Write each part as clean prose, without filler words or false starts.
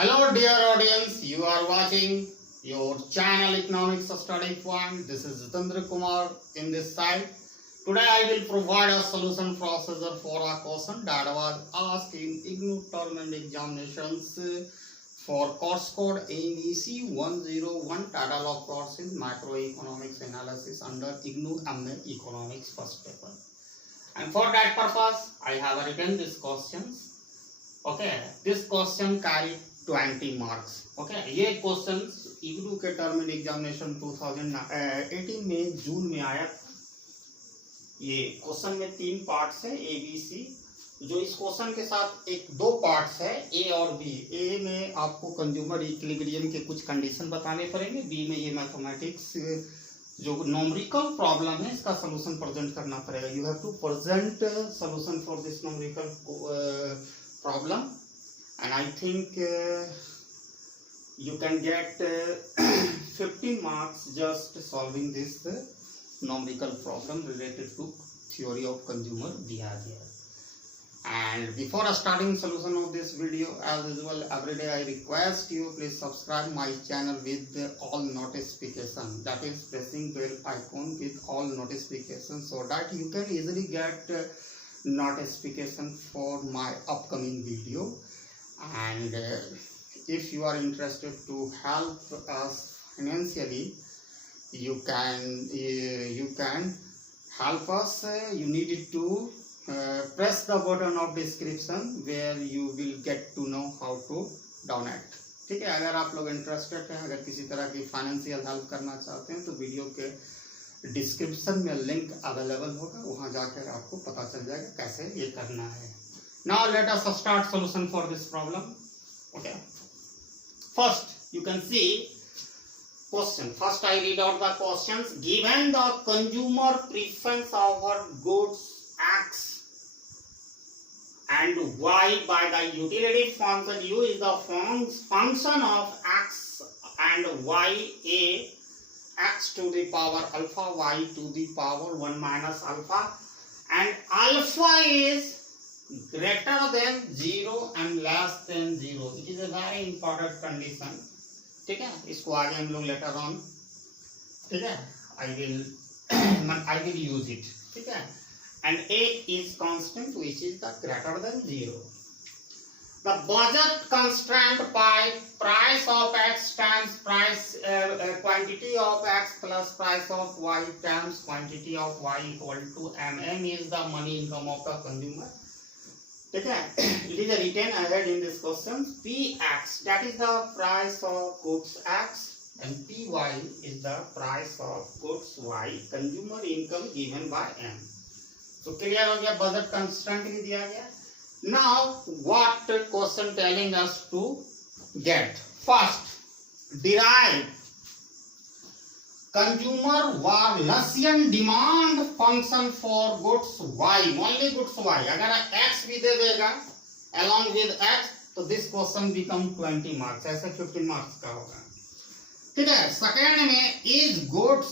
Hello dear audience, you are watching your channel Economics Study Point. This is Jitendra Kumar in this side. Today I will provide a solution procedure for a question that was asked in IGNOU term and examinations for course code ABC 101 title of course in macroeconomics analysis under IGNOU MA Economics first paper. And for that purpose I have written this questions. Okay, this question carry 20 marks. Okay, ये question IGNOU के term examination 2018 में जून में आया। ये question में 3 parts है A B C. जो इस क्वेश्चन के साथ एक 2 पार्ट्स है ए और बी। ए में आपको कंज्यूमर इक्विलिब्रियम के कुछ कंडीशन बताने पड़ेंगे। बी में ये मैथमेटिक्स जो न्यूमेरिकल प्रॉब्लम है इसका सोल्यूशन प्रेजेंट करना पड़ेगा। You have to present solution for this numerical problem and I think you can get 15 marks just solving this numerical problem related to theory of consumer behavior. And before starting solution of this video, as usual every day I request you please subscribe my channel with all notification, that is pressing bell icon with all notifications so that you can easily get notification for my upcoming video. And if you are interested to help us financially, you can help us. You need to press the button of description where you will get to know how to donate. ठीक है, अगर आप लोग interested हैं, अगर किसी तरह की फाइनेंशियल हेल्प करना चाहते हैं तो वीडियो के डिस्क्रिप्शन में लिंक अवेलेबल होगा, वहां जाकर आपको पता चल जाएगा कैसे ये करना है। Now let us start solution for this problem. Okay. First, you can see question. First, I read out the questions. Given the consumer preference over goods X and Y by the utility function U is the function of X and Y a X to the power alpha Y to the power 1 minus alpha, and alpha is greater than 0 and less than 0. It is a very important condition. ठीक है, इसको आगे हम लोग later on, ठीक है, I will use it. ठीक है, and A is constant which is the greater than 0. The budget constraint by price of X times price quantity of X plus price of Y times quantity of Y equal to MM is the money income of the consumer. ठीक है, it is written ahead in this question. Px, that is the price of goods X, and Py is the price of goods Y, consumer income given by M. So clear हो गया, budget constraint भी दिया गया. Now what question telling us to get? First, derive consumer Wallacian demand function for goods Y, only goods Y. अगर X भी दे देगा along with X तो this question become 20 marks, ऐसे 15 marks का होगा। ठीक है, सेकेंड में is goods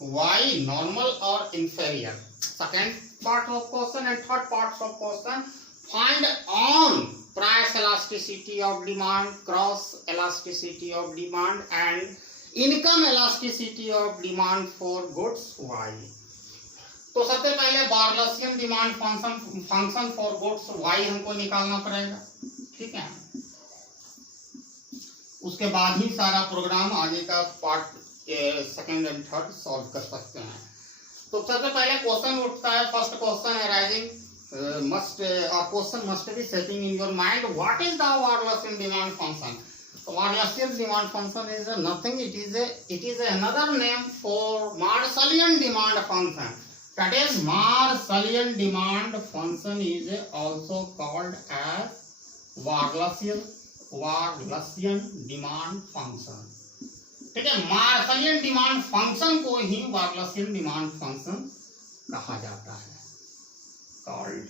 Y normal or inferior? Second part of question and third part of question, find on price elasticity of demand, cross elasticity of demand and income elasticity of demand for goods Y. तो सबसे पहले Walrasian demand function for goods Y हमको निकालना पड़ेगा। ठीक है, उसके बाद ही सारा प्रोग्राम आगे का part second and third solve कर सकते हैं। तो सबसे पहले क्वेश्चन उठता है, फर्स्ट क्वेश्चन है rising question must be setting in your mind what is the Walrasian demand function. Wallacian demand function is nothing. It is another name for Marshallian demand function. That is Marshallian demand function is also called as Wallacian demand function. ठीक है, Marshallian demand function को ही Wallacian demand function कहा जाता है, called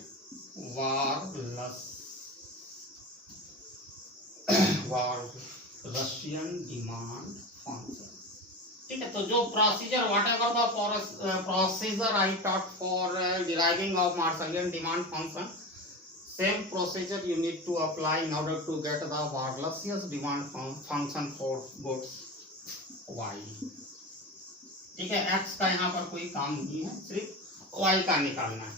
Wallacian demand function. ठीक है, तो जो procedure whatever the procedure I taught for deriving of Marshallian demand function, same procedure you need to apply in order to get the Varlasius demand function for goods y. ठीक है, x का यहाँ पर कोई काम नहीं है, सिर्फ y का निकालना है।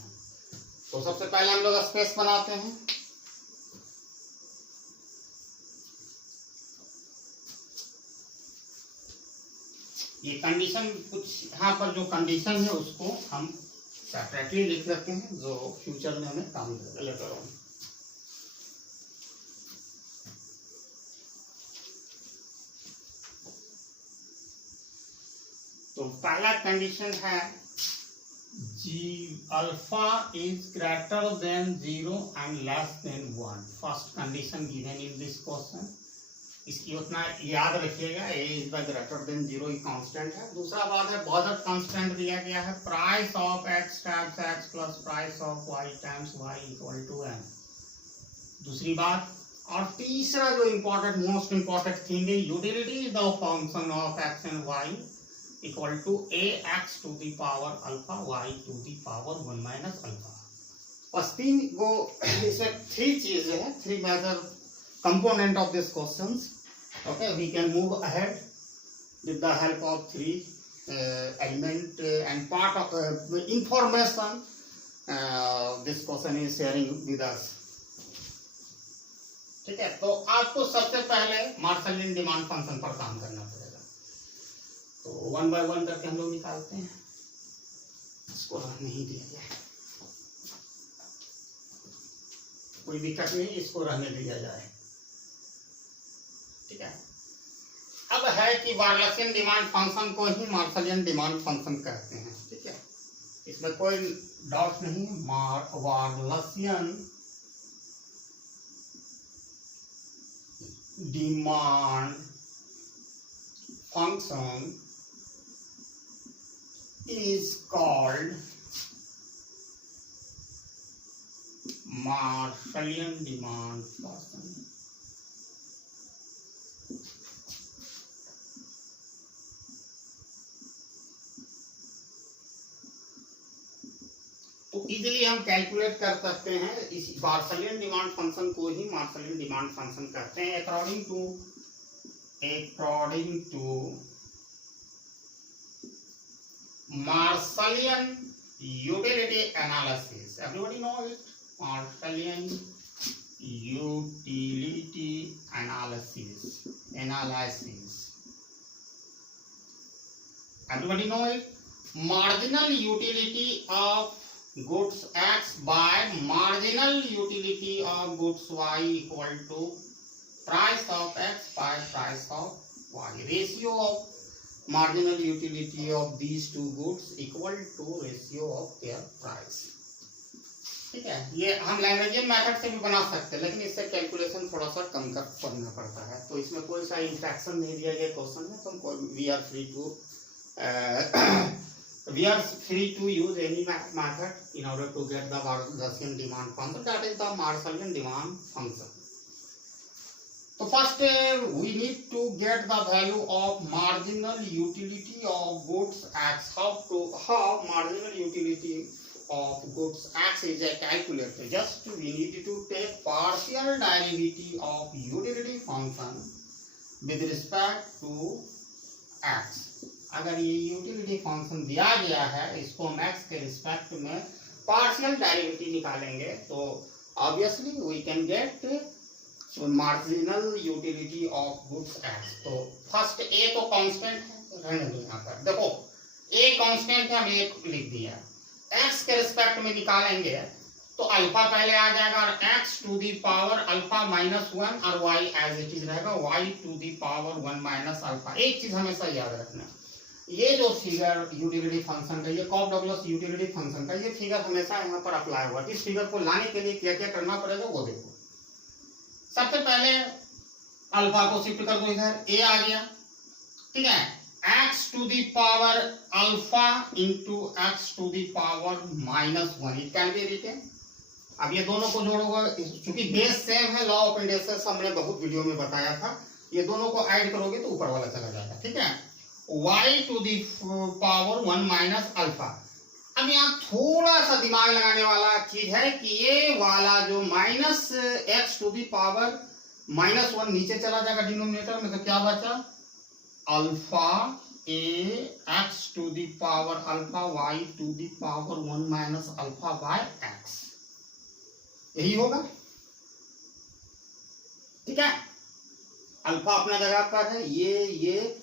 तो सबसे पहले हम लोग स्पेस बनाते हैं। ये कंडीशन कुछ यहाँ पर जो कंडीशन है उसको हम सेपरेटली लिख लेते हैं, जो फ्यूचर में हमें काम करेगा लेटर ऑन। तो पहला कंडीशन है जी alpha is greater than 0 and less than 1। First condition given in this question, इसकी उतना याद रखिएगा, A is the greater than 0 ही कांस्टेंट है। दूसरा बात है बजट कांस्टेंट दिया गया है, price of x times x plus price of y times y equal to m। दूसरी बात, और तीसरा जो इंपॉर्टेंट मोस्ट इंपॉर्टेंट थिंग है, utility is the function of x and y equal to ax to the power alpha y to the power 1 minus alpha. बस तीन वो इसमें थ्री चीजें हैं, three major component of this questions. Okay, we can move ahead with the help of three element and part of information this question is sharing with us. ठीक है, तो आपको सबसे पहले मार्शलियन डिमांड फंक्शन पर काम करना पड़ेगा। तो वन बाय वन करके हम लोग निकालते हैं। इसको रहने ही दिया जाए, कोई दिक्कत नहीं, इसको रहने दिया जाए। ठीक है, अब है कि वार्लसियन डिमांड फंक्शन को ही मार्शलियन डिमांड फंक्शन कहते हैं। ठीक है, इसमें कोई डाउट नहीं। Walrasian demand function is called Marshallian demand function. तो इजीली हम कैलकुलेट कर सकते हैं, इस मार्शलियन डिमांड फंक्शन को ही मार्शलियन डिमांड फंक्शन कहते हैं। According to Marshallian utility analysis, everybody know it, Marshallian utility analysis, everybody know it, marginal utility of goods x by marginal utility of goods y equal to price of x by price of y. Ratio of marginal utility of these two goods equal to ratio of their price. ठीक है, ये हम Lagrangian method से भी बना सकते हैं, लेकिन इससे कैलकुलेशन थोड़ा सा कम करना पड़ता है। तो इसमें कोई सा इंस्ट्रक्शन नहीं दिया गया क्वेश्चन में, तो we are free to use any method in order to get the Varlasian demand function, that is the Marshallian demand function. So first we need to get the value of marginal utility of goods x. How marginal utility of goods x is calculated? Just we need to take partial derivative of utility function with respect to x. अगर ये utility function दिया गया है, इसको हम x के respect में partial derivative निकालेंगे, तो obviously we can get marginal utility of goods x। तो फर्स्ट a तो कांस्टेंट है, रहने दो यहाँ पर, देखो a कांस्टेंट है, हम a लिख दिया, x के रिस्पेक्ट में निकालेंगे तो अल्फा पहले आ जाएगा और x to the power alpha minus 1 और y एज इट इज रहेगा, y to the power 1 minus alpha. एक चीज हमेशा याद रखना, ये जो फिगर यूटिलिटी फंक्शन का, ये कॉफ डगलस यूटिलिटी फंक्शन का ये फिगर हमेशा यहाँ पर अप्लाई हुआ। इस फिगर को लाने के लिए क्या क्या करना पड़ेगा वो देखो। सबसे पहले अल्फा को शिफ्ट कर दो इधर, a आ गया, ठीक है, x to the power alpha into x to the power minus 1, it can be written. अब ये दोनों को जोड़ोगे, क्योंकि बेस सेम है, लॉ ऑफ इंडक्शन हमने बहुत वीडियो में बताया था, ये दोनों को ऐड करोगे तो ऊपर वाला चला जाएगा। ठीक है, y to the power 1 minus alpha, अब यहाँ थोड़ा सा दिमाग लगाने वाला चीज है कि ये वाला जो minus x to the power -1 नीचे चला जाएगा डिनोमिनेटर में, तो क्या बचा alpha a x to the power alpha y to the power 1 minus alpha by x, यही होगा। ठीक है, अल्फा अपना जगह पर है, ये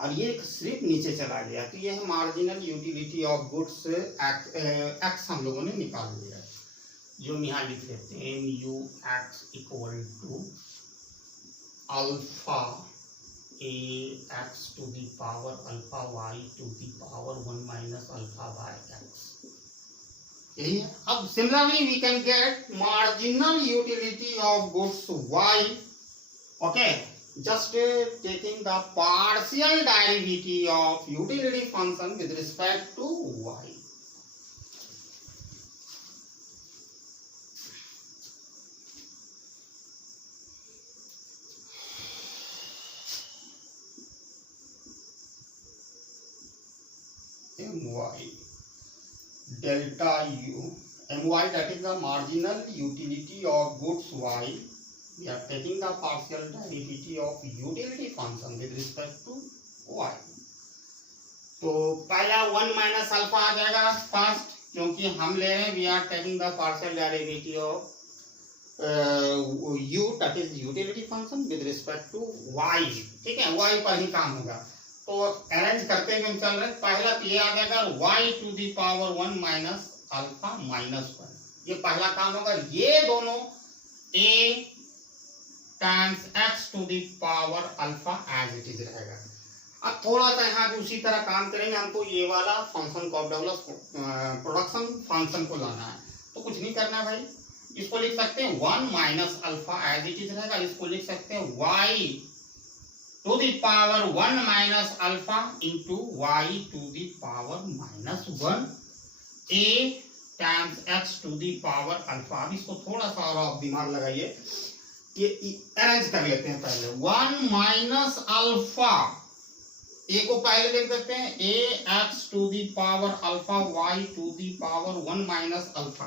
और ये सिर्फ नीचे चला गया, तो ये है marginal utility of goods x हम लोगों ने निकाल लिया, जो यहाँ लिख लेते हैं mu x equal to alpha a x to the power alpha y to the power 1 minus alpha by x, यही है। अब similarly we can get marginal utility of goods y, okay, just taking the partial derivative of utility function with respect to y. My delta u, my that is the marginal utility of goods y. We are taking the partial derivative of utility function with respect to y. तो पहला 1 minus alpha आ जाएगा first, क्योंकि हम ले रहे हैं we are taking the partial derivative of u that is utility function with respect to y। ठीक है, y पर ही काम होगा, तो अरेंज करते हुए हम चल रहे हैं। पहला तो ये आ जाएगा y to the power 1 minus alpha -1, ये पहला काम होगा। ये दोनों a times x to the power alpha as it is रहेगा। अब थोड़ा सा यहाँ भी उसी तरह काम करेंगे, हमको ये वाला फंक्शन को डेवलप प्रोडक्शन फंक्शन को लाना है, तो कुछ नहीं करना है भाई, इसको लिख सकते हैं 1 minus alpha as it is रहेगा, इसको लिख सकते हैं y to the power 1 minus alpha into y to the power -1 a times x to the power alpha. अब इसको थोड़ा सा और आप दिमाग लगाइए, ये अरेंज कर लेते हैं पहले 1 माइनस अल्फा, ए को पहले लिख देते हैं A x to the power alpha y to the power 1 minus alpha.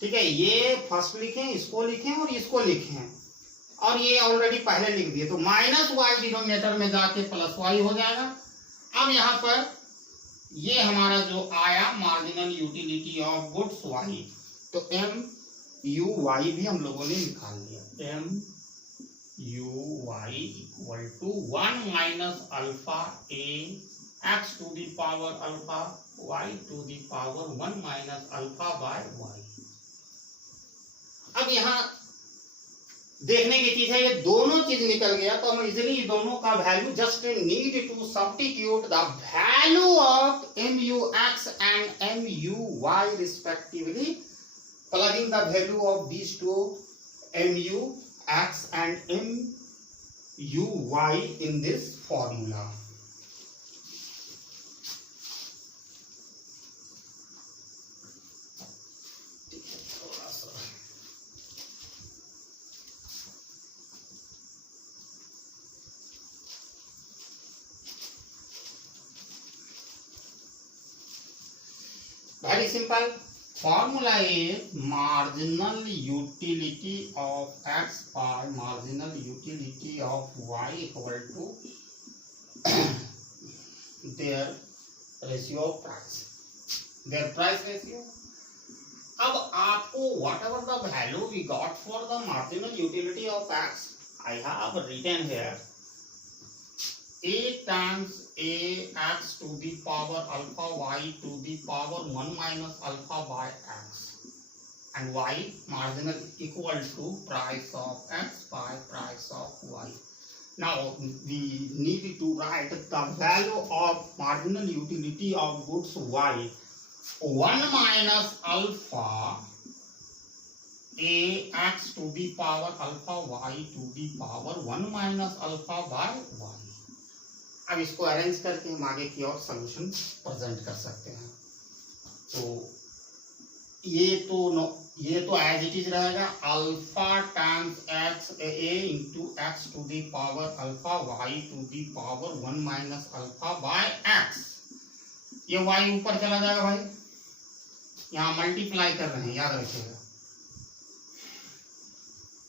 ठीक है, ये फर्स्ट लिखें, इसको लिखें और इसको लिखें, और ये ऑलरेडी पहले लिख दिए, तो माइनस वाई डिनोमिनेटर में जाके प्लस वाई हो जाएगा। अब यहाँ पर ये हमारा जो आया marginal utility of goods y, तो एम यू वाई भी हम लोगों ने निकाल लिया, m u y equal to 1 minus alpha a x to the power alpha y to the power 1 minus alpha by y. अब यहाँ देखने की चीज है, ये दोनों चीज निकल गया, तो हम इजिली दोनों का value just need to substitute the value of m u x and m u y respectively, plugging the value of these two mu x and mu y in this formula. Very simple. Formula is marginal utility of x by marginal utility of y equal to their ratio of price, their price ratio. अब आपको whatever the value we got for the marginal utility of x, I have written here a times a x to the power alpha y to the power 1 minus alpha by x, and y marginal equal to price of x by price of y. Now we need to write the value of marginal utility of goods y, 1 minus alpha a x to the power alpha y to the power 1 minus alpha by y. अब इसको arrange करके हम आगे की और solution present कर सकते हैं। तो ये तो एज इट इज रहेगा alpha times x a into x to the power alpha y to the power 1 minus alpha by x. ये वाई ऊपर चला जाएगा भाई, यहाँ मल्टीप्लाई कर रहे हैं, याद रखिएगा,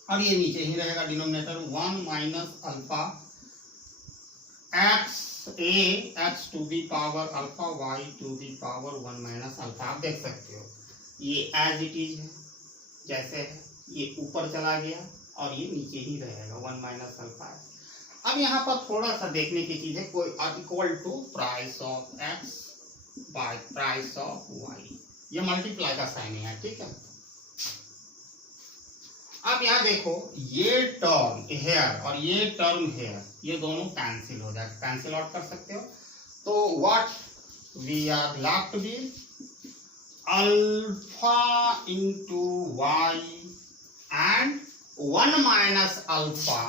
और ये नीचे ही रहेगा denominator 1 minus alpha x a x to the power alpha y to the power 1 minus alpha. आप देख सकते हो ये एज इट इज है, जैसे है, ये ऊपर चला गया और ये नीचे ही रहेगा 1 माइनस अल्फा। अब यहाँ पर थोड़ा सा देखने की चीज है, कोई equal to price of x by price of y, ये मल्टीप्लाई का साइन है, ठीक है। अब यहाँ देखो ये टर्म हेयर और ये टर्म हेयर, ये दोनों कैंसिल हो जाए, कैंसिल आउट कर सकते हो। तो what we are left to be alpha into y and 1 minus alpha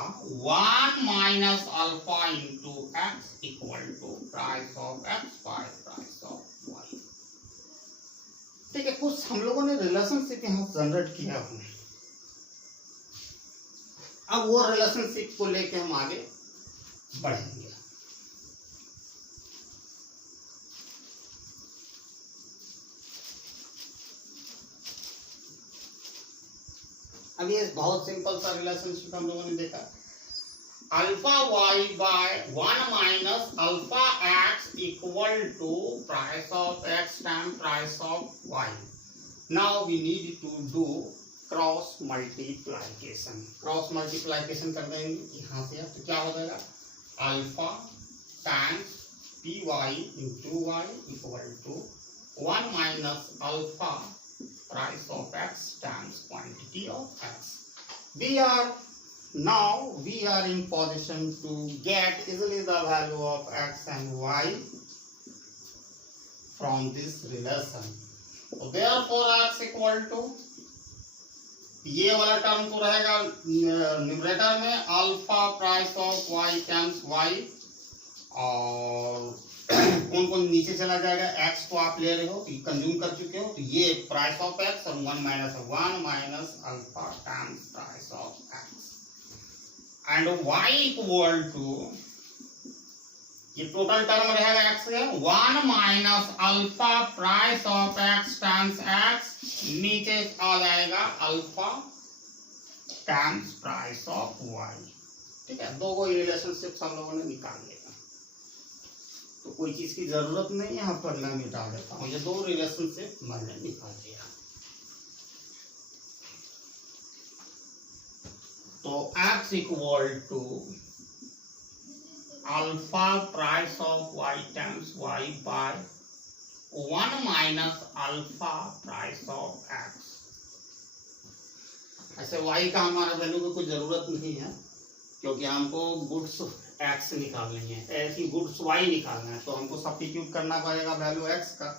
into x equal to price of x by price of y. ठीक है, कुछ हम लोगों ने रिलेशनशिप यहाँ जनरेट किया है। अब वो रिलेशनशिप को लेके हम आगे बढ़ेंगे। अब ये बहुत सिंपल सा रिलेशनशिप हम लोगों ने देखा, alpha y by 1 minus alpha x equal to price of x time price of y. Now we need to do cross multiplication. Cross multiplication कर देंगे यहाँ से, तो क्या हो जाएगा, alpha times p y into y equal to 1 minus alpha price of x times quantity of x. we are in position to get easily the value of x and y from this relation. So therefore x equal to, ये वाला term तो रहेगा numerator में alpha price of y times y, और कौन कौन नीचे चला जाएगा, एक्स को आप ले रहे हो तो कंज्यूम कर चुके हो, तो ये प्राइस ऑफ एक्स और 1 minus alpha times price of x and y equal to, ये टोटल टर्म रहेगा एक्स है 1 minus alpha price of x times x, नीचे आ जाएगा alpha times price of y. ठीक है, दो को रिलेशनशिप हम लोगों ने निकाल लिया, तो कोई चीज की जरूरत नहीं, यहाँ पर मैं मिटा देता हूँ, ये दो रिलेशनशिप मैंने निकाल दिया। तो x equal to alpha price of y times y by 1 minus alpha price of x। ऐसे y का हमारा वैल्यू की कोई जरूरत नहीं है, क्योंकि हमको गुड्स x निकालनी है, ऐसी गुड्स y निकालना है, तो हमको सब्स्टिट्यूट करना पड़ेगा वैल्यू x का।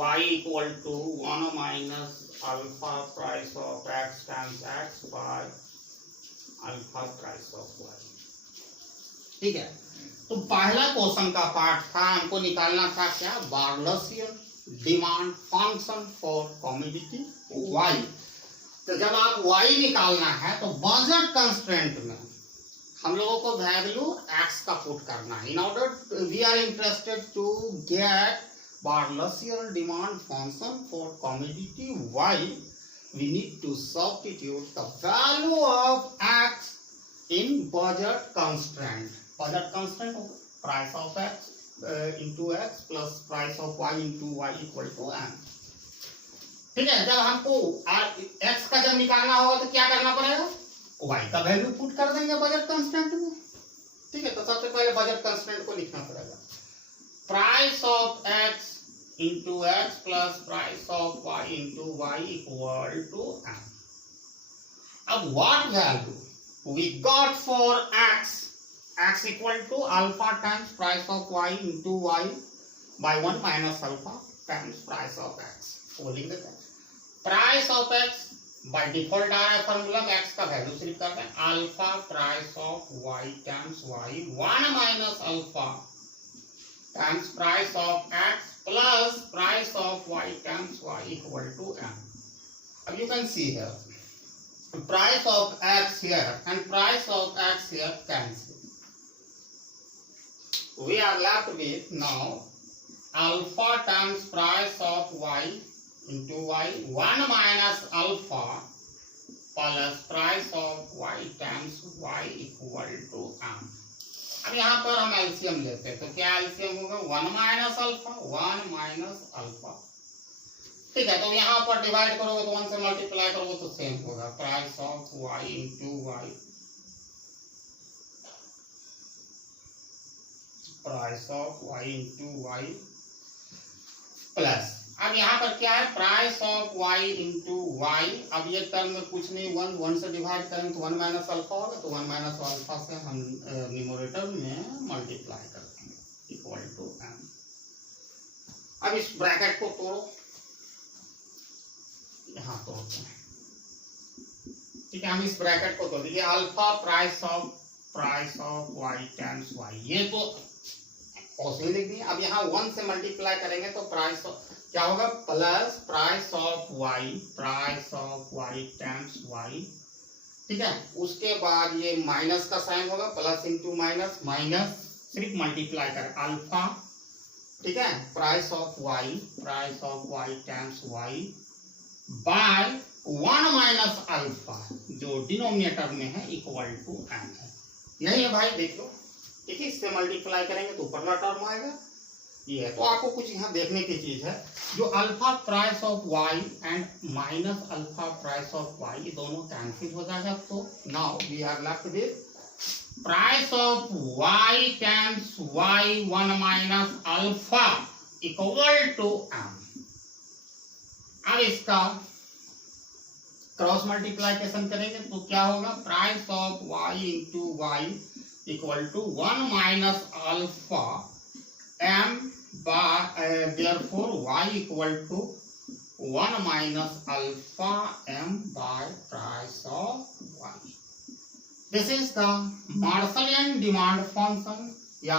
y equal to 1 minus alpha price of x times x by alpha price of y। ठीक है, तो पहला क्वेश्चन का पार्ट था, हमको निकालना था क्या, Walrasian demand function for commodity y। तो जब आप y निकालना है तो बजट कंस्ट्रेंट में हम लोगों को वैल्यू x का पुट करना है। In order we are interested to get Walrasian demand function for commodity y, we need to substitute the value of x in budget constraint. Budget constraint of price of x into x plus price of y into y equal to m. ठीक है, जब हमको x का जब निकालना होगा तो क्या करना पड़ेगा, y का वैल्यू पुट कर देंगे बजट कंस्टेंट में। ठीक है, तो सबसे पहले बजट कंस्टेंट को लिखना पड़ेगा, price of x into x plus price of y into y equal to m. अब what value we got for x? X equal to alpha times price of y into y by 1 minus alpha times price of x. Holding the price of x by default आ रहा है formula में, x का value सिर्फ करते हैं alpha price of y times y 1 minus alpha times price of x plus price of y times y equal to m. Now you can see here, price of x here and price of x here cancel. We are left with now alpha times price of y into y, 1 minus alpha plus price of y times y equal to m। अब यहाँ पर हम LCM लेते हैं, तो क्या LCM होगा? 1 minus alpha, 1 minus alpha. ठीक है, तो यहाँ पर डिवाइड करोगे तो 1 से मल्टीप्लाई करोगे तो सेम होगा, price of y into y, price of y into y plus, अब यहाँ पर क्या है? Price of y into y. अब ये टर्म में कुछ नहीं, 1 से डिवाइड करेंगे तो 1 माइनस अल्फा होगा, तो 1 माइनस अल्फा से हम न्यूमरेटर में मल्टीप्लाई कर देंगे इक्वल टू m। अब इस ब्रैकेट को तोड़ो, यहाँ तोड़ते हैं। ठीक है, हम इस ब्रैकेट को तोड़ दिए, alpha price of y times y, ये तो पॉसिबल लिख दिए। अब यहाँ 1 से मल्टीप्लाई करेंगे तो प्राइस क्या होगा? Plus price of y times y। ठीक है, उसके बाद ये माइनस का साइन होगा, प्लस इंटू माइनस, माइनस सिर्फ मल्टीप्लाई कर अल्फा। ठीक है, price of y times y by 1 minus alpha जो डिनोमिनेटर में है इक्वल टू m है। यही है भाई, देख लो। ठीक है, इससे मल्टीप्लाई करेंगे तो ऊपर का टर्म आएगा, ये है। तो आपको कुछ यहाँ देखने की चीज है, जो alpha price of y and minus alpha price of y, ये दोनों कैंसिल हो जाएगा। तो now we are left with price of y times y 1 minus alpha equal to m। अब इसका क्रॉस मल्टीप्लिकेशन करेंगे तो क्या होगा? Price of y into y equal to 1 minus alpha m by therefore y equal to 1 minus alpha m by price of y। This is the Marshallian demand function या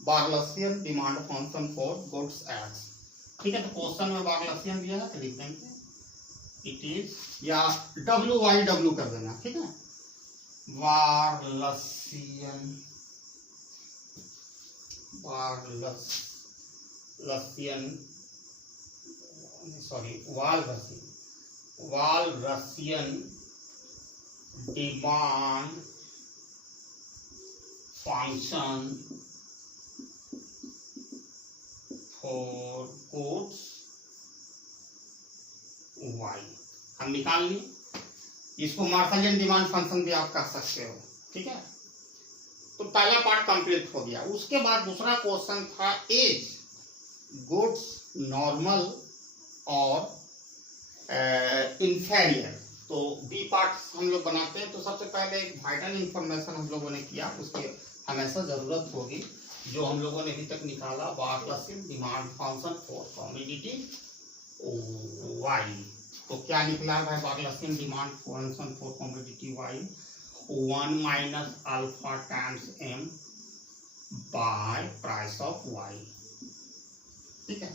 Walrasian demand function for goods x. ठीक है, तो question में बार्लसियन दिया है तो लिख देंगे इट इज, या WYW कर देना। ठीक है, Walrasian Walrasian demand function for goods y हम निकाल लिए। इसको मार्शलियन डिमांड फंक्शन भी आप कर सकते हो। ठीक है, तो पहला पार्ट कंप्लीट हो गया। उसके बाद दूसरा क्वेश्चन था, इज गुड्स नॉर्मल और इंफेरियर। तो बी पार्ट हम लोग बनाते हैं। तो सबसे पहले एक वाइटल इंफॉर्मेशन हम लोगों ने किया, उसकी हमेशा जरूरत होगी, जो हम लोगों ने अभी तक निकाला, Walrasian demand function for commodity y। तो क्या निकला है Walrasian demand function for commodity y? 1 minus alpha times m by price of y। ठीक है,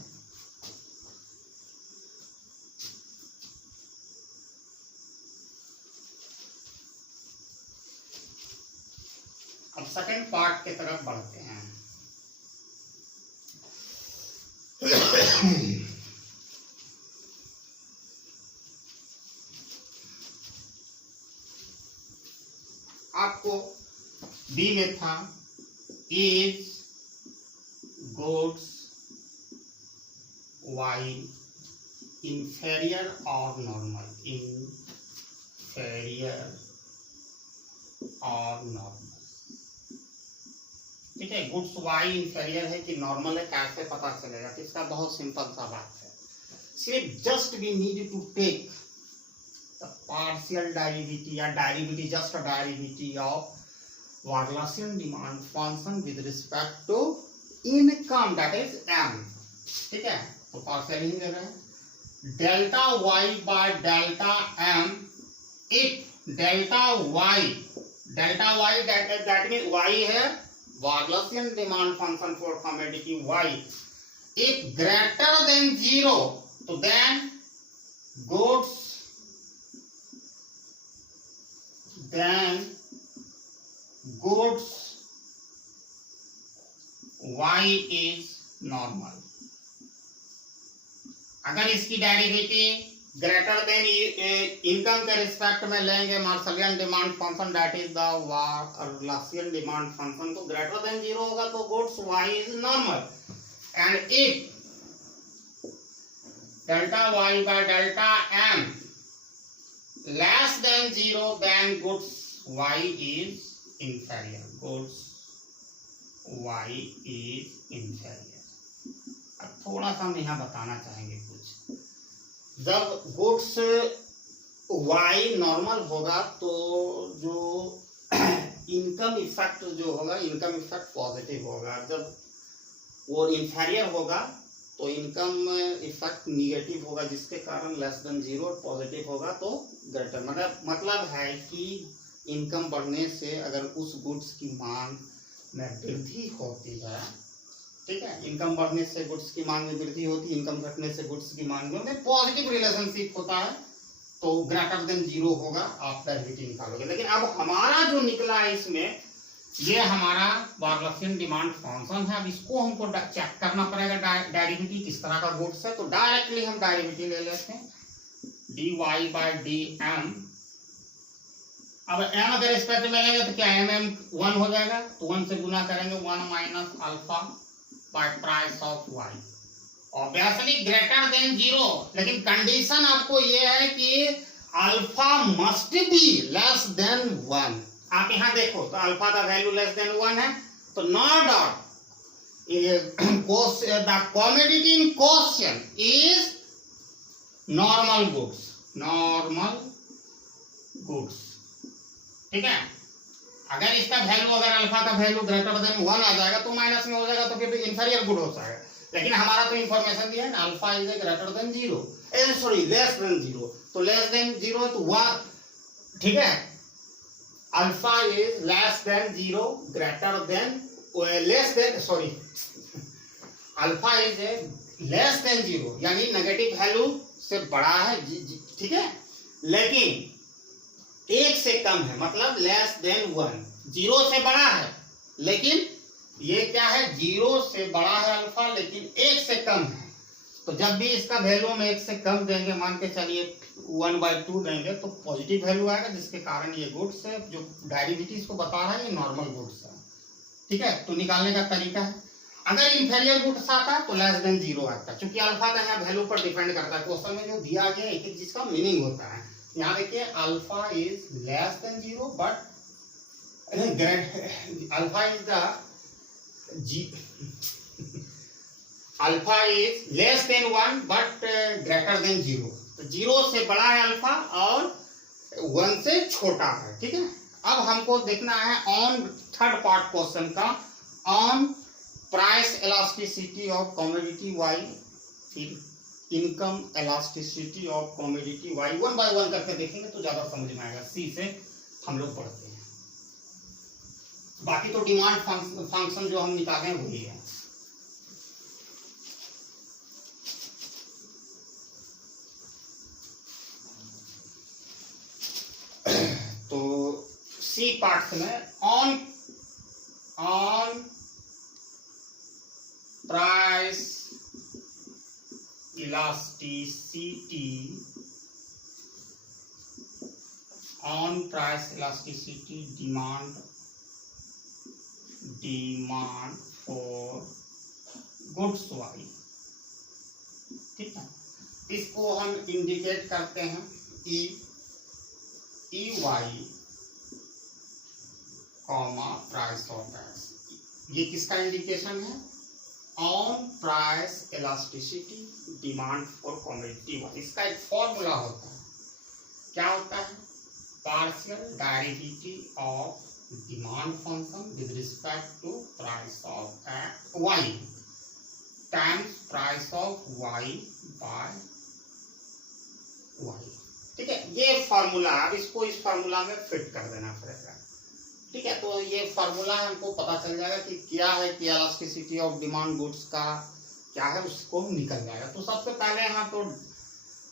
अब सेकंड पार्ट की तरफ बढ़ते हैं। आपको बी में था, इज गुड्स वाई इंफेरियर और नॉर्मल, इंफेरियर और नॉर्मल। ठीक है, गुड्स वाई इंफेरियर है कि नॉर्मल है, कैसे पता चलेगा? तो इसका बहुत सिंपल सा बात है, सिर्फ just we need to take partial derivative या derivative, just a derivative of Walrasian demand function with respect to income, that is m। ठीक है, तो पार्शियल ही ले रहे हैं, delta y by delta m if delta y that mean y है Walrasian demand function for commodity y, if greater than 0 तो then goods y is normal। अगर इसकी डेरिवेटिव ग्रेटर देन इनकम के रिस्पेक्ट में लेंगे Marshallian demand function, that is the Walrasian demand function, तो greater than 0 होगा तो goods y is normal, and if delta y by delta m less than 0 then goods y is inferior, goods y is inferior। अब थोड़ा सा हम यहाँ बताना चाहेंगे कुछ, जब गुड्स y नॉर्मल होगा तो जो इनकम इफेक्ट जो होगा, इनकम इफेक्ट पॉजिटिव होगा, जब वो इंफीरियर होगा तो इनकम इफेक्ट निगेटिव होगा, जिसके कारण लेस देन 0 पॉजिटिव होगा तो ग्रेटर। मतलब है कि इनकम बढ़ने से अगर उस गुड्स की मांग में वृद्धि होती है, ठीक है, इनकम बढ़ने से गुड्स की मांग में वृद्धि होती है, इनकम घटने से गुड्स की मांग में पॉजिटिव रिलेशनशिप होता है, तो ग्रेटर देन 0 होगा, आप डेरिवेटिव निकालोगे। लेकिन अब हमारा जो निकला है इसमें, ये हमारा बार्लासियन डिमांड फंक्शन है, अब इसको हमको चेक करना पड़ेगा डेरिवेटिव किस तरह का गुड्स है, तो डायरेक्टली हम डेरिवेटिव ले लेते हैं dy by dm। अब m अगर रिस्पेक्ट में लेंगे तो क्या m 1 हो जाएगा, तो 1 से गुना करेंगे 1 minus alpha bye price of y, obviously greater than 0। लेकिन कंडीशन आपको ये है कि alpha must be less than 1। आप यहाँ देखो तो अल्फा का वैल्यू लेस देन 1 है, तो not dot the commodity in question is normal goods, normal goods, ठीक है। अगर इसका वैल्यू, अगर अल्फा का वैल्यू ग्रेटर देन 1 आ जाएगा तो माइनस में हो जाएगा, तो फिर तो इंफीरियर गुड हो जाएगा। लेकिन हमारा तो इंफॉर्मेशन दिया है ना, alpha is greater than 0, sorry less than 0, तो लेस देन 0 तो 1, ठीक है, alpha is less than 0 greater than less than, sorry alpha is less than 0 यानी नेगेटिव वैल्यू से बड़ा है, ठीक है, लेकिन 1 से कम है, मतलब लेस देन 1, 0 से बड़ा है, लेकिन ये क्या है, 0 से बड़ा है अल्फा, लेकिन 1 से कम है। तो जब भी इसका वैल्यू हम 1 से कम देंगे, मान के चलिए 1/2 देंगे, तो पॉजिटिव वैल्यू आएगा, जिसके कारण ये गुड्स है, जो डेरिवेटिव को बता रहा है, ये नॉर्मल गुड्स है, ठीक है। तो निकालने का तरीका है, अगर इंफीरियर गुड्स आता है तो लेस देन 0 आता है, क्योंकि अल्फा का यहाँ वैल्यू पर डिपेंड करता है। क्वेश्चन में जो दिया गया एक एक चीज का मीनिंग होता है। यहाँ देखिए alpha is less than 0 but alpha is the alpha is less than 1 but greater than 0, तो 0 से बड़ा है अल्फा और 1 से छोटा है, ठीक है। अब हमको देखना है ऑन थर्ड पार्ट क्वेश्चन का, on price elasticity of commodity y, फिर income elasticity of commodity y, 1 by 1 करके देखेंगे तो ज्यादा समझ में आएगा। सी से हम लोग पढ़ते हैं, बाकी तो डिमांड फंक्शन जो हम निकाले वही है। तो सी पार्ट में own price elasticity, own price elasticity demand for goods y, ठीक है। इसको हम इंडिकेट करते हैं e y comma price of x. ये किसका इंडिकेशन है, own price elasticity demand for commodity y. इसका एक फॉर्मूला होता है, क्या होता है, partial derivative of demand function with respect to price of y times price of y by y, ठीक है। ये फॉर्मूला, अब इसको इस फॉर्मूला में फिट कर देना पड़ेगा, ठीक है। तो ये फॉर्मूला हमको पता चल जाएगा कि क्या है, कि इलास्टिसिटी ऑफ डिमांड गुड्स का क्या है, उसको निकल जाएगा। तो सबसे पहले यहाँ तो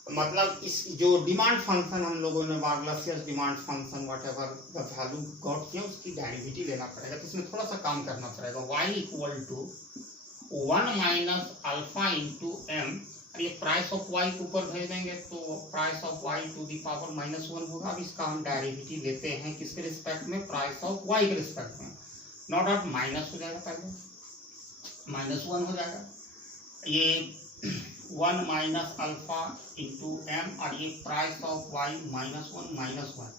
मतलब इस जो डिमांड फंक्शन हम लोगों ने बार्लासियस demand function whatever the value got किया, उसकी डेरिवेटिव लेना पड़ेगा। तो इसमें थोड़ा सा काम करना पड़ेगा। y equal to 1 minus alpha into m और ये प्राइस ऑफ वाई के ऊपर भेज देंगे तो price of y to the power -1 होगा। अब इसका हम डेरिवेटिव लेते हैं किसके रिस्पेक्ट में, प्राइस ऑफ वाई के रिस्पेक्ट में। नॉट आउट माइनस हो जाएगा, पहले -1 हो जाएगा, ये 1 माइनस अल्फा इंटू एम, और ये प्राइस ऑफ वाई -1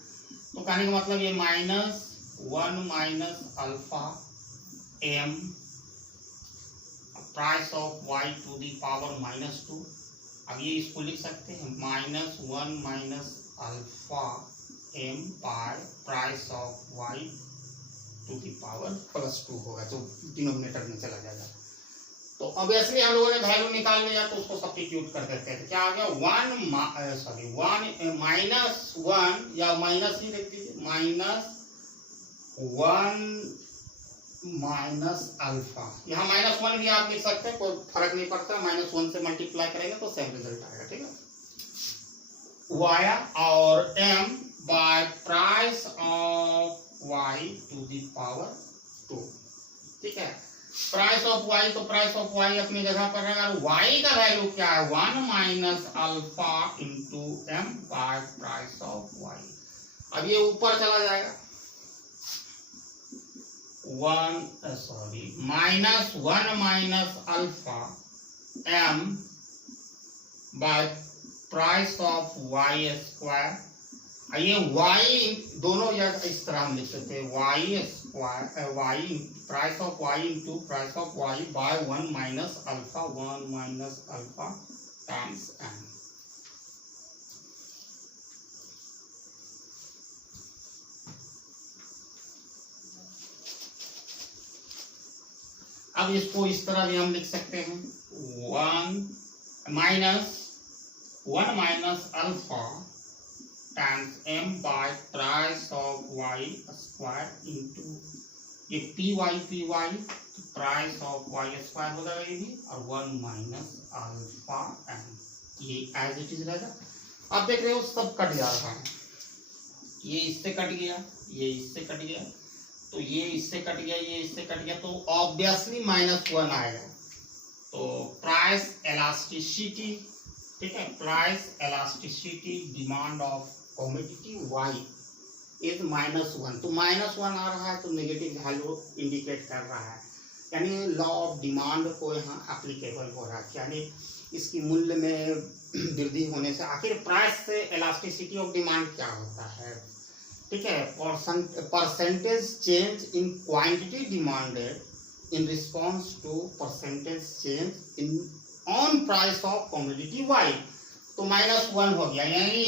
तो कहने का मतलब ये -1 minus alpha m price of y to the power -2। अब ये इसको लिख सकते हैं -1 minus alpha m by price of y to the power +2 होगा, जो डिनोमिनेटर में चला जाएगा। तो ऑब्वियसली हम लोगों ने वैल्यू निकाल लिया तो उसको सब्स्टिट्यूट कर देते हैं। क्या आ गया, 1 -1 या माइनस ही लिख दीजिए, -1 माइनस अल्फा, यहाँ -1 भी आप लिख सकते हैं, कोई फर्क नहीं पड़ता, -1 से मल्टीप्लाई करेंगे तो सेम रिजल्ट आएगा, ठीक है। वाई और m by price of y to the power 2, ठीक है। प्राइस ऑफ वाई तो प्राइस ऑफ वाई अपनी जगह पर रहेगा, वाई का वैल्यू क्या है, 1 minus alpha into m by price of y. अब ये ऊपर चला जाएगा, -1 minus alpha m by price of y square. ये y दोनों या इस तरह हम लिख सकते हैं, y square y price of y into price of y by 1 minus alpha times m. अब इसको इस तरह भी हम लिख सकते हैं, 1 minus alpha times m by price of y square into ये p y price of y square हो जाएगा ये भी, और 1 माइनस अल्फा एम, ये एज इट इज रहेगा। अब देख रहे हो सब कट जा रहा है, ये इससे कट गया, ये इससे कट गया, तो ये इससे कट गया, ये इससे कट गया, तो ऑब्वियसली -1 आएगा। तो प्राइस एलास्टिसिटी, ठीक है, price elasticity demand of commodity y is -1, तो -1 आ रहा है तो नेगेटिव वैल्यू इंडिकेट कर रहा है, यानी लॉ ऑफ डिमांड को यहाँ एप्लीकेबल हो रहा है, यानी इसकी मूल्य में वृद्धि होने से। आखिर प्राइस से एलास्टिसिटी ऑफ डिमांड क्या होता है, ठीक है, percentage change in quantity demanded in response to percentage change in own price of commodity y. तो -1 हो गया, यानी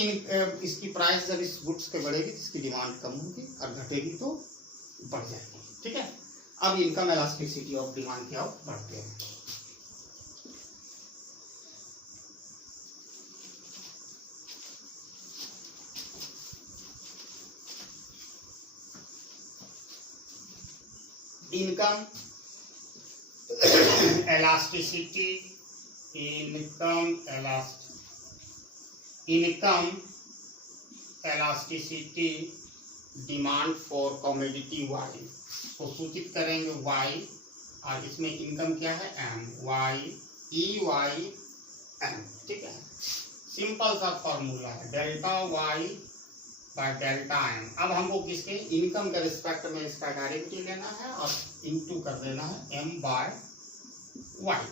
इसकी प्राइस जब इस गुड्स के बढ़ेगी इसकी डिमांड कम होगी और घटेगी तो बढ़ जाएगी, ठीक है। अब इनकम एलास्टिसिटी ऑफ डिमांड की ओर बढ़ते हैं। Income elasticity, income elasticity demand for commodity y को सूचित करेंगे वाई, और इसमें इनकम क्या है m, y e y m, ठीक है। सिंपल सा फॉर्मूला है, delta y by delta m. अब हमको किसके इनकम के रिस्पेक्ट में इसका डेरिवेटिव लेना है और इनटू कर देना है एम बाय वाई,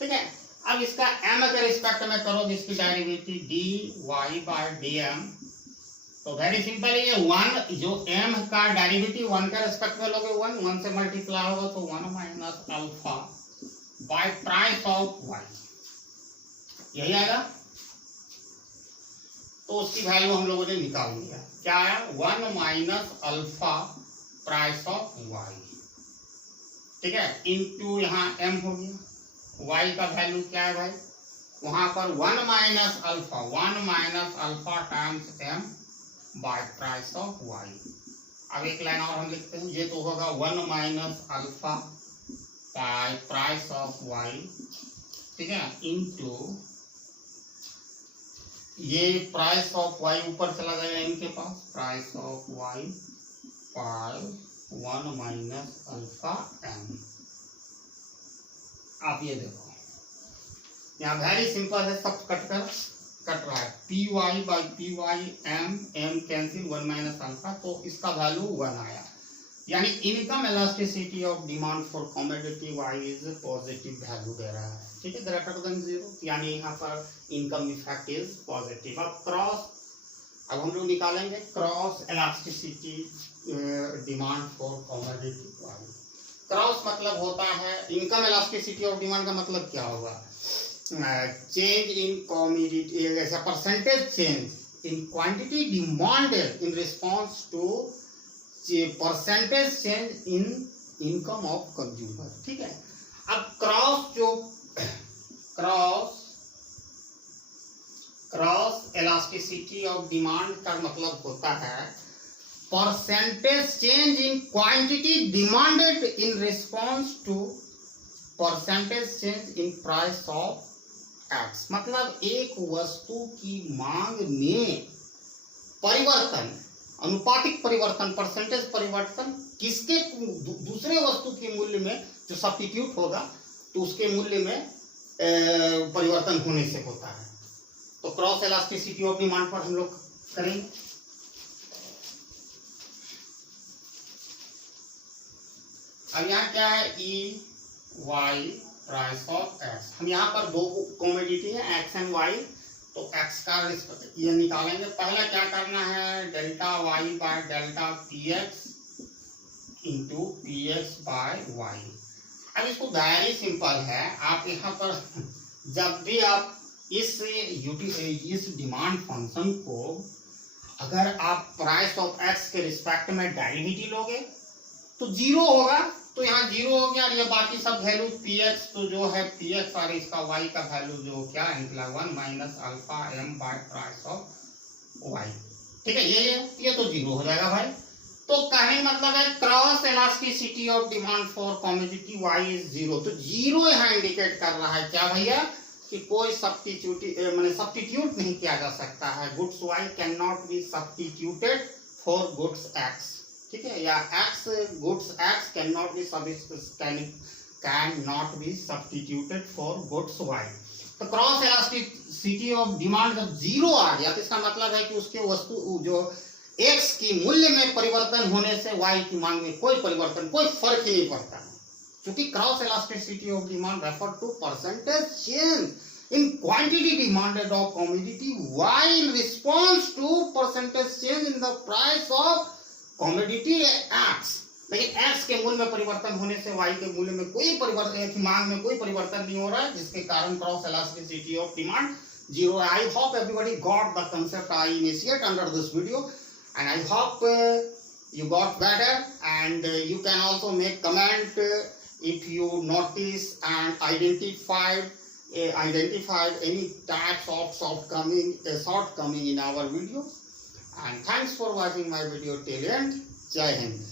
ठीक है। अब इसका m के रिस्पेक्ट में करो जिसकी derivative d y by d m, तो वेरी सिंपल है, ये 1 जो m का डेरिवेटिव 1 के रिस्पेक्ट में लोगे 1 से मल्टीप्लाई होगा तो 1 minus alpha bye price of y, यही आएगा। तो उसकी वैल्यू हम लोगों ने निकाल लिया, क्या आया 1 minus alpha price of y, ठीक है, इनटू यहाँ m हो गया, y का वैल्यू क्या है भाई, वहां पर 1 minus alpha times m by price of y। अब एक लाइन और हम लिखते हैं, ये तो होगा 1 minus alpha bye price of y, ठीक है, इनटू ये प्राइस ऑफ y ऊपर चला जाएगा इनके पास, price of y by 1 minus alpha m। आप ये देखो यहाँ वेरी सिंपल है, सब कट रहा है। P y by p y m cancel 1 minus alpha, तो इसका वैल्यू 1 आया। यानी income elasticity of demand for commodity y is positive value दे रहा है, ठीक है, ग्रेटर देन 0, यानी यहाँ पर इनकम इफेक्ट इज पॉजिटिव। अब हम लोग निकालेंगे cross elasticity demand for commodity y. Cross मतलब होता है, इनकम इलास्टिसिटी ऑफ डिमांड का मतलब क्या होगा, चेंज इन कमोडिटी, ऐसा percentage change in quantity demanded in response to percentage change in income of consumer, ठीक है। अब क्रॉस इलास्टिसिटी ऑफ डिमांड का मतलब होता है percentage change in quantity demanded in response to percentage change in price of x. मतलब एक वस्तु की मांग में परिवर्तन, अनुपातिक परिवर्तन, परसेंटेज परिवर्तन किसके दूसरे वस्तु के मूल्य में जो सब्स्टिट्यूट होगा तो उसके मूल्य में परिवर्तन होने से होता है। तो क्रॉस इलास्टिसिटी ऑफ डिमांड पर हम लोग करेंगे। अब यहाँ क्या है, e y price of x. हम यहाँ पर दो कमोडिटी है एक्स एंड वाई, तो एक्स का ये निकालेंगे। पहला क्या करना है, delta y by delta p x into p x by y. अब इसको वेरी सिंपल है, आप यहाँ पर जब भी आप इस डिमांड फंक्शन को अगर आप प्राइस ऑफ एक्स के रिस्पेक्ट में डेरिवेटिव लोगे तो 0 होगा, तो यहाँ 0 हो गया। और ये बाकी सब वैल्यू पी एक्स तो जो है पी एक्स और इसका वाई का वैल्यू जो क्या निकला 1 minus alpha m by price of y, ठीक है। ये तो 0 हो जाएगा भाई। तो कहने मतलब है cross elasticity of demand for commodity y is 0। तो 0 यहाँ इंडिकेट कर रहा है क्या भैया, कि कोई सब्स्टिट्यूट नहीं किया जा सकता है। Goods y can not be substituted for goods x, ठीक है, या goods x can not be substituted for goods y. तो क्रॉस इलास्टिसिटी ऑफ डिमांड जब 0 आ गया तो इसका मतलब है कि उसके वस्तु जो एक्स की मूल्य में परिवर्तन होने से वाई की मांग में कोई परिवर्तन, कोई फर्क ही नहीं पड़ता है। क्योंकि cross elasticity of demand refer to percentage change in quantity demanded of commodity y in response to percentage change in the price of commodity x. लेकिन एक्स के मूल्य में परिवर्तन होने से वाई के मूल्य में कोई परिवर्तन की मांग में कोई परिवर्तन नहीं हो रहा है, जिसके कारण cross elasticity of demand 0। I hope everybody got the concept I initiate under this video, and I hope you got better, and you can also make comment if you notice and identified any types of shortcoming in our video. And thanks for watching my video till end. Jai Hind.